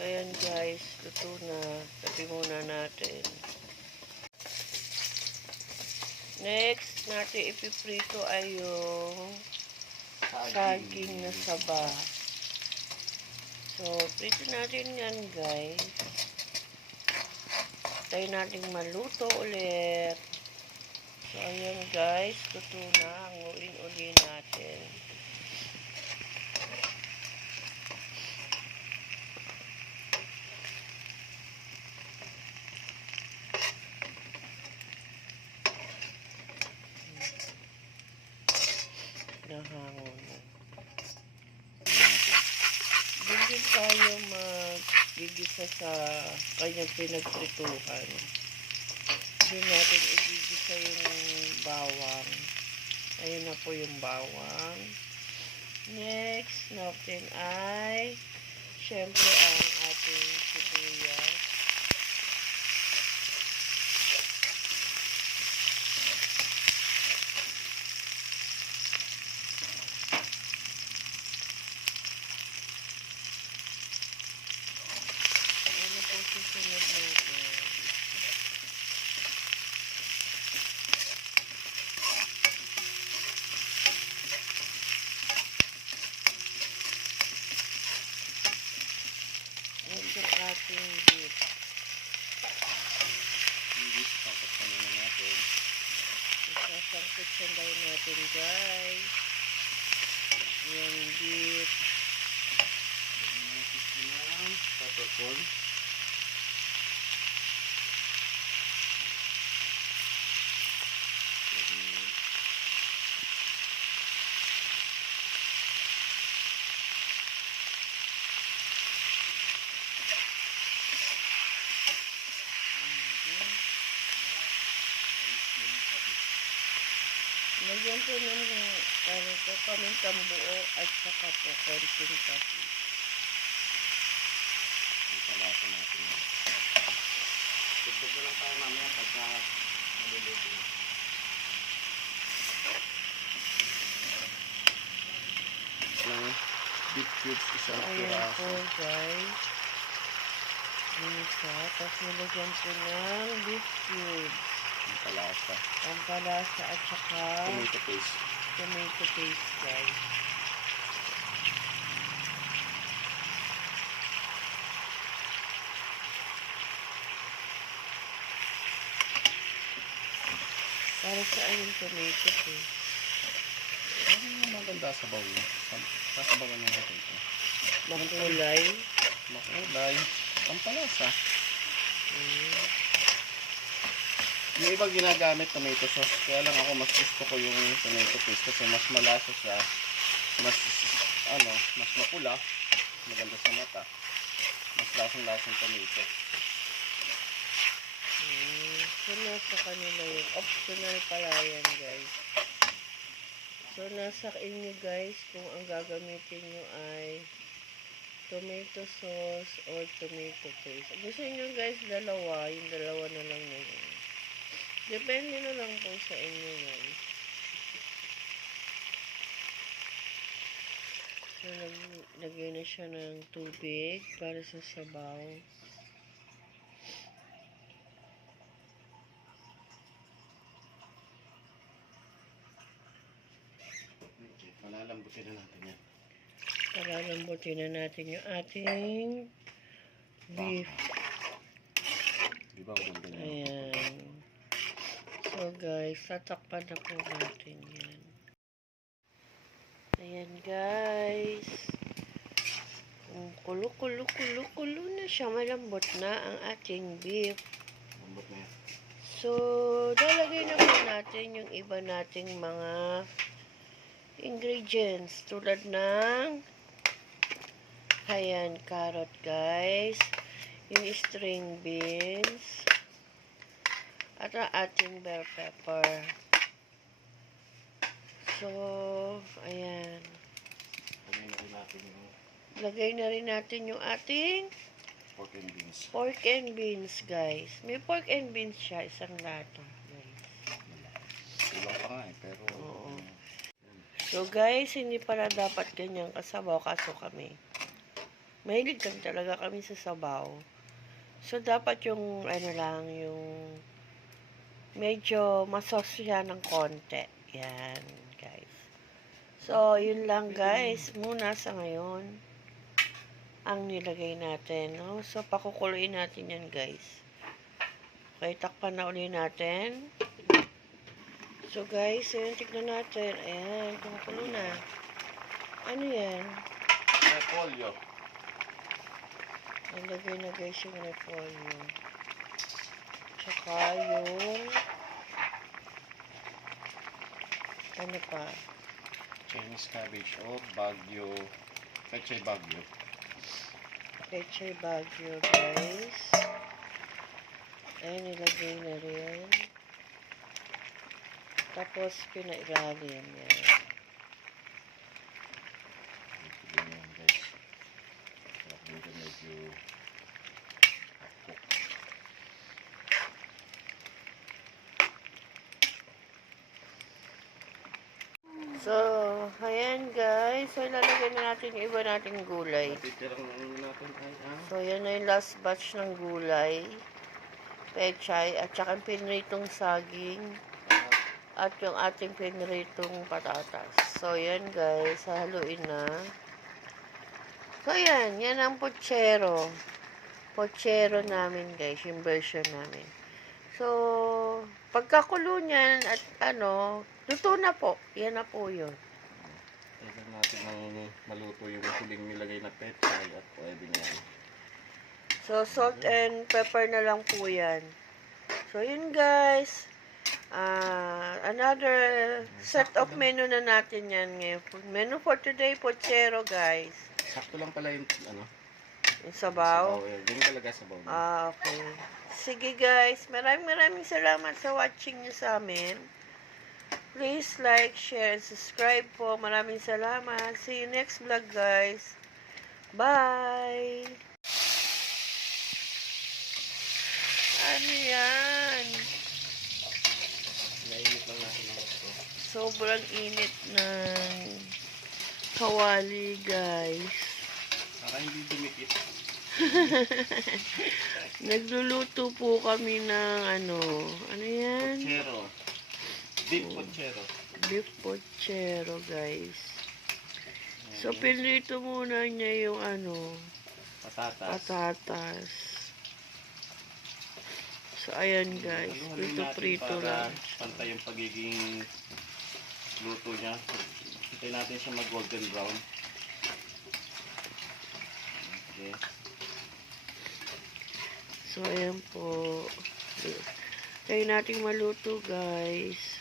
Ayan guys, luto na. Tabi muna natin. Next natin ipiprito ay yung saging na saba. So, prito natin yan guys. Tayo natin maluto ulit. So, ayan guys, luto na. Hanguin ulit natin. Nahangon na. Doon din tayo magigisa sa kanyang pinagprituhan. Doon natin igigisa yung bawang. Ayun na po yung bawang. Next natin ay syempre ang ating sibuyas. Ano po susunod natin? Next yung ating beef. Isasangkot siya natin guys. Yung beef. Peppercorn. Lagyan po ng pamintang buo at saka po konting kasi. Ang palasa natin yan. Dugdug na lang tayo mamaya pagka maluluto na. Ng beef cubes, isang Ayan piraso. po guys. Isa. Tapos nilagyan po ng beef cubes. Ang palasa. Pampalasa at saka Tomato paste. tomato paste guys. Para saan yung tomato paste? Ang maganda sa bawl niya. Sasabawan natin ito. Makulay. Makulay. Pampalasa. Yung iba ginagamit tomato sauce. Kaya lang ako mas gusto ko yung tomato paste kasi mas malasa siya. Mas mapula. Maganda sa mata. Mas lasang-lasang tomato. So, nasa kanila yun. Optional pala yan, guys. So, nasa inyo, guys, kung ang gagamitin nyo ay tomato sauce or tomato paste. Gusto nyo, guys, dalawa. Yung dalawa na lang na yun. Depende na lang po sa inyo, guys. So, lagyan na siya ng tubig para sa sabaw. Malalambutin na natin yan. Palalambutin na natin yung ating beef. Di ba ang ganda niya? Ayan. So guys, tatakpan na po natin yan. Ayan guys. Kulo na siya. Malambot na ang ating beef. Lambot na yan. So, lalagay na po natin yung iba nating mga ingredients. Tulad ng ayan, carrot guys. Yung string beans. At ang ating bell pepper. So, ayan. Lagay na rin natin yung ating Pork and beans. pork and beans, guys. May pork and beans siya, isang lata, guys. Kulang pa nga eh, pero... Oo. So, guys, hindi pala dapat ganyan kasabaw, kaso kami Mahilig kami talaga kami sa sabaw. So, dapat yung, ano lang, yung medyo masos siya ng konti. Yan, guys. So, yun lang, guys. Muna sa ngayon, ang nilagay natin, no? So, pakukuluin natin yan, guys. Okay, takpan na uli natin. So, guys, yun, tignan natin. Ayan, kumukulo na. Ano yan? Repolyo. Nalagay na, guys, yung repolyo. Tsaka yung ano pa? Chinese cabbage o Baguio. Pechay Baguio. Pechay Baguio, guys. Ayan, nilagay na rin. Tapos, pinailalim yan. Ganyan guys. Sarap dito medyo cook. So, ayan guys. So, ilalagay na natin yung iba nating gulay. Titirang ano natin ay So, yan na yung last batch ng gulay. Pechay, at saka yung pinritong saging. At yung ating pinritong patatas. So, yan guys. Haluin na. So, yan. Yan ang pochero. Pochero namin guys. Yung version namin. So, pagkakulo niyan at ano, luto na po. Yan na po yun. Tignan natin ng maluto yung huling nilagay na pechay at pwede nga. So, salt and pepper na lang po yan. So, yun guys. Another set of menu na natin yan ngayon. Menu for today, pochero guys. Sakto lang pala yung ano. Yung sabaw. Ganyan talaga sabaw. Okay. Sige guys, maraming salamat sa watching nyo sa amin. Please like, share, and subscribe po. Maraming salamat. See you next vlog guys. Bye! Ano yan? Nainit lang natin ng gusto. Sobrang init ng kawali guys. Para hindi dumikit. Nagluluto po kami ng ano yan? Pochero. Beef pochero. Beef pochero, guys. So, pinrito muna niya yung ano, patatas. So, ayan guys. Prito-prito lang. Pantay yung pagiging luto niya. Hintayin natin siya mag-golden brown. Okay. So, ayan po. Tayo nating maluto, guys.